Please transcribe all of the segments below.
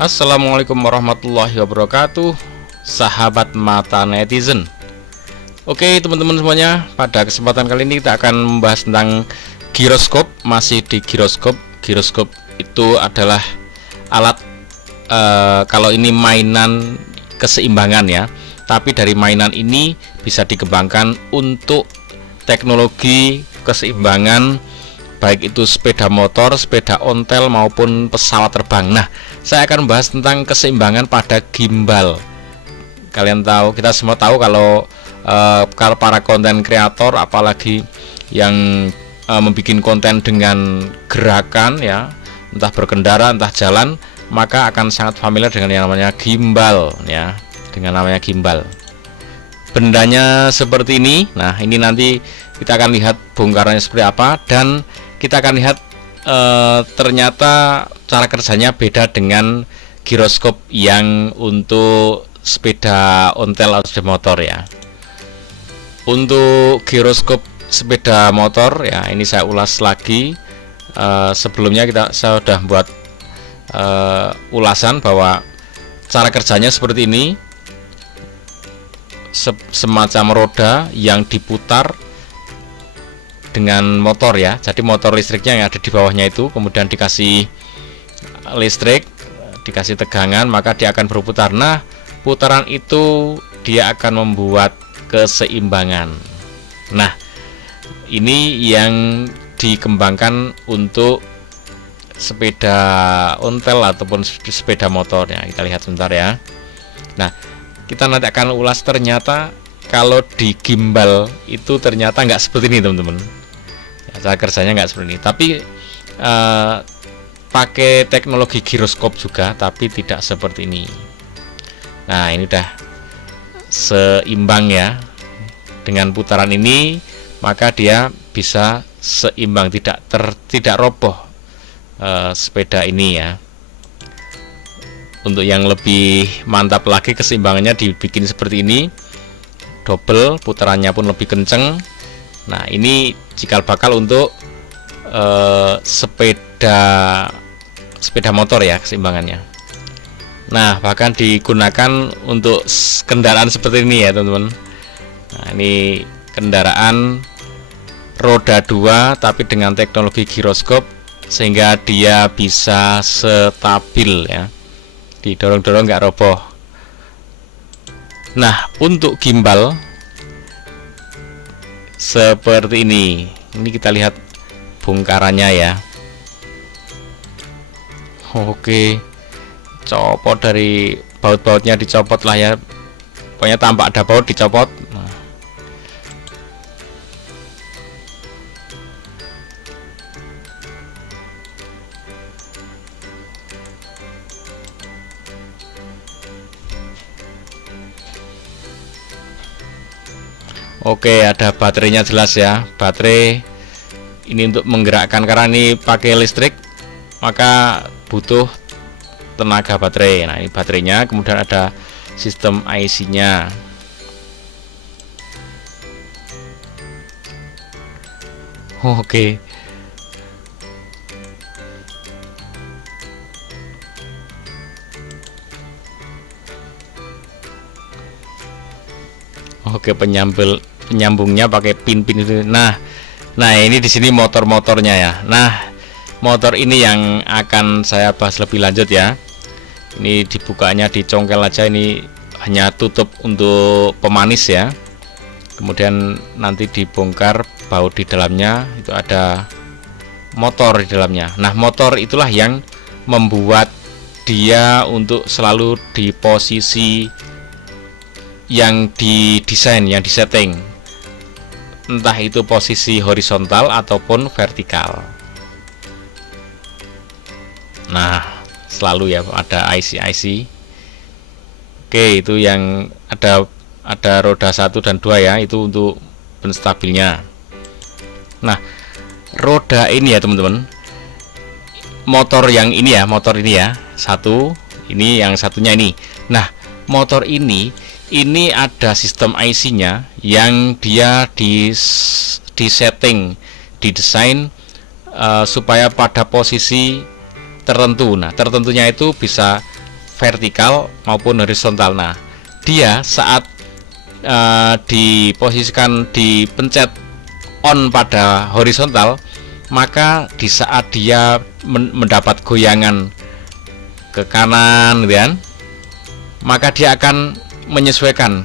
Assalamualaikum warahmatullahi wabarakatuh, sahabat mata netizen. Oke teman-teman semuanya, pada kesempatan kali ini kita akan membahas tentang giroskop. Masih di giroskop. Giroskop itu adalah alat kalau ini mainan keseimbangan ya, tapi dari mainan ini bisa dikembangkan untuk teknologi keseimbangan, baik itu sepeda motor, sepeda ontel maupun pesawat terbang. Nah, saya akan membahas tentang keseimbangan pada gimbal. Kalian tahu, kita semua tahu kalau para konten kreator, apalagi yang membuat konten dengan gerakan ya, entah berkendara, entah jalan, maka akan sangat familiar dengan yang namanya gimbal ya, dengan namanya gimbal. Bendanya seperti ini. Nah, ini nanti kita akan lihat bongkarannya seperti apa, dan kita akan lihat ternyata cara kerjanya beda dengan giroskop yang untuk sepeda ontel atau sepeda motor ya. Untuk giroskop sepeda motor ya, ini saya ulas lagi. Sebelumnya saya sudah buat ulasan bahwa cara kerjanya seperti ini. Semacam roda yang diputar dengan motor ya. Jadi motor listriknya yang ada di bawahnya itu kemudian dikasih listrik, dikasih tegangan, maka dia akan berputar. Nah, putaran itu dia akan membuat keseimbangan. Nah, ini yang dikembangkan untuk sepeda ontel ataupun sepeda motor ya. Kita lihat sebentar ya. Nah, kita nanti akan ulas ternyata kalau di gimbal itu ternyata nggak seperti ini teman-teman ya, cara kerjanya nggak seperti ini, tapi pakai teknologi giroskop juga, tapi tidak seperti ini. Nah, ini udah seimbang ya. Dengan putaran ini maka dia bisa seimbang, tidak roboh sepeda ini ya. Untuk yang lebih mantap lagi, keseimbangannya dibikin seperti ini, double, putarannya pun lebih kenceng. Nah, ini cikal bakal untuk sepeda motor ya, keseimbangannya. Nah, bahkan digunakan untuk kendaraan seperti ini ya teman-teman. Nah, ini kendaraan roda 2 tapi dengan teknologi giroskop, sehingga dia bisa stabil ya, didorong-dorong nggak roboh. Nah, untuk gimbal seperti ini. Ini kita lihat bongkarannya ya. Oke, copot dari baut-bautnya, dicopot lah ya. Pokoknya tampak ada baut, dicopot. Nah. Oke, ada baterainya jelas ya. Baterai ini untuk menggerakkan, karena ini pakai listrik maka butuh tenaga baterai. Nah, ini baterainya, kemudian ada sistem IC-nya. Oke. Oke, penyambungnya pakai pin-pin itu. Nah, ini di sini motor-motornya ya. Nah, motor ini yang akan saya bahas lebih lanjut ya. Ini dibukanya, dicongkel aja, ini hanya tutup untuk pemanis ya. Kemudian nanti dibongkar baut di dalamnya, itu ada motor di dalamnya. Nah, motor itulah yang membuat dia untuk selalu di posisi yang didesain, yang disetting, entah itu posisi horizontal ataupun vertikal. Nah, selalu ya ada IC. Oke, itu yang ada roda 1 dan 2 ya, itu untuk penstabilnya. Nah, roda ini ya teman-teman, motor yang ini ya, satu, ini yang satunya ini. Nah, motor ini ada sistem IC-nya yang dia disetting, didesain supaya pada posisi tertentu. Nah, tertentunya itu bisa vertikal maupun horizontal. Nah, dia saat diposisikan, dipencet on pada horizontal, maka di saat dia mendapat goyangan ke kanan gitu kan, maka dia akan menyesuaikan,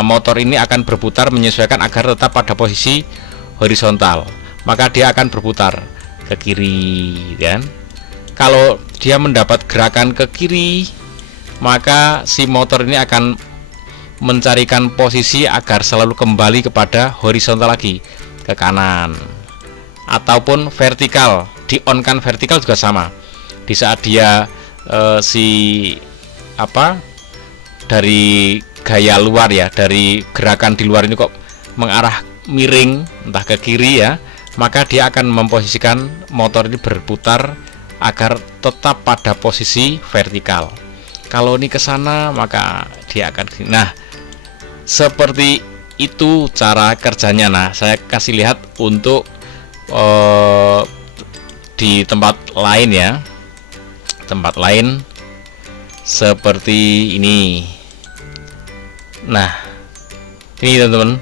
motor ini akan berputar menyesuaikan agar tetap pada posisi horizontal, maka dia akan berputar ke kiri gitu kan. Kalau dia mendapat gerakan ke kiri, maka si motor ini akan mencarikan posisi agar selalu kembali kepada horizontal lagi, ke kanan. Ataupun vertikal, di-on-kan vertikal juga sama. Di saat dia dari gaya luar ya, dari gerakan di luar ini kok mengarah miring entah ke kiri ya, maka dia akan memposisikan motor ini berputar agar tetap pada posisi vertikal. Kalau ini ke sana, maka dia akan gini. Nah, seperti itu cara kerjanya. Nah, saya kasih lihat untuk di tempat lain ya, tempat lain seperti ini. Nah, ini teman-teman.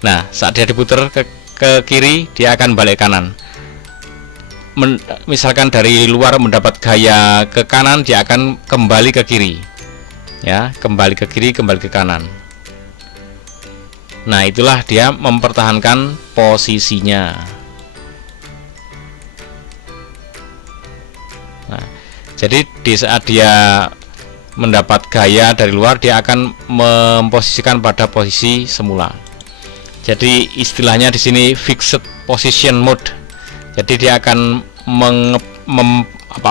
Nah, saat dia diputar ke kiri, dia akan balik kanan. Misalkan dari luar mendapat gaya ke kanan, dia akan kembali ke kiri ya, kembali ke kiri, kembali ke kanan. Nah, itulah dia mempertahankan posisinya. Nah, jadi di saat dia mendapat gaya dari luar, dia akan memposisikan pada posisi semula. Jadi istilahnya di sini fixed position mode. Jadi dia akan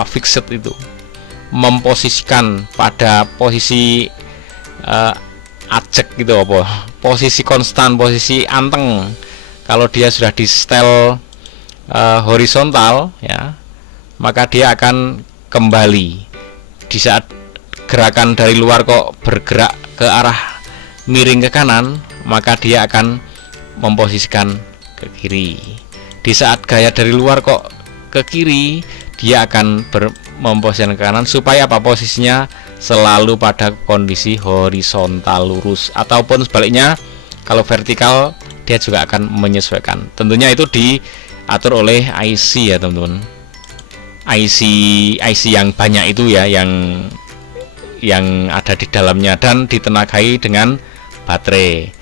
fixed itu, memposisikan pada posisi ajek gitu, posisi konstan, posisi anteng. Kalau dia sudah di setel horizontal ya, maka dia akan kembali. Di saat gerakan dari luar kok bergerak ke arah miring ke kanan, maka dia akan memposisikan ke kiri. Di saat gaya dari luar kok ke kiri, dia akan memposisikan ke kanan, supaya posisinya selalu pada kondisi horizontal lurus. Ataupun sebaliknya, kalau vertikal dia juga akan menyesuaikan. Tentunya itu diatur oleh IC ya teman-teman. IC yang banyak itu ya, yang ada di dalamnya dan ditenagai dengan baterai.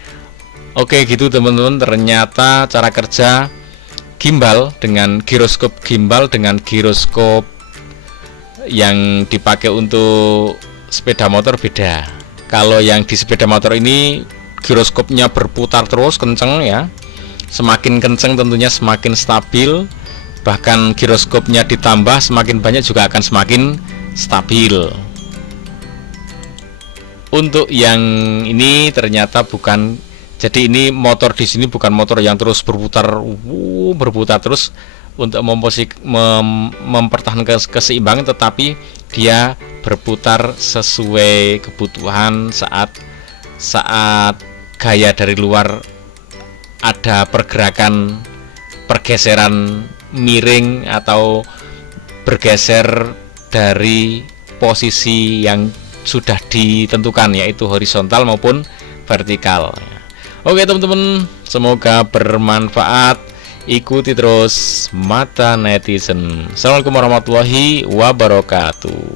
Oke gitu teman-teman, ternyata cara kerja gimbal dengan giroskop yang dipakai untuk sepeda motor beda. Kalau yang di sepeda motor ini giroskopnya berputar terus kenceng ya, semakin kenceng tentunya semakin stabil. Bahkan giroskopnya ditambah semakin banyak juga akan semakin stabil. Untuk yang ini ternyata bukan. Jadi ini motor di sini bukan motor yang terus berputar terus untuk mempertahankan keseimbangan, tetapi dia berputar sesuai kebutuhan saat gaya dari luar ada pergeseran miring atau bergeser dari posisi yang sudah ditentukan, yaitu horizontal maupun vertikal. Oke teman-teman, semoga bermanfaat. Ikuti terus Mata Netizen. Assalamualaikum warahmatullahi wabarakatuh.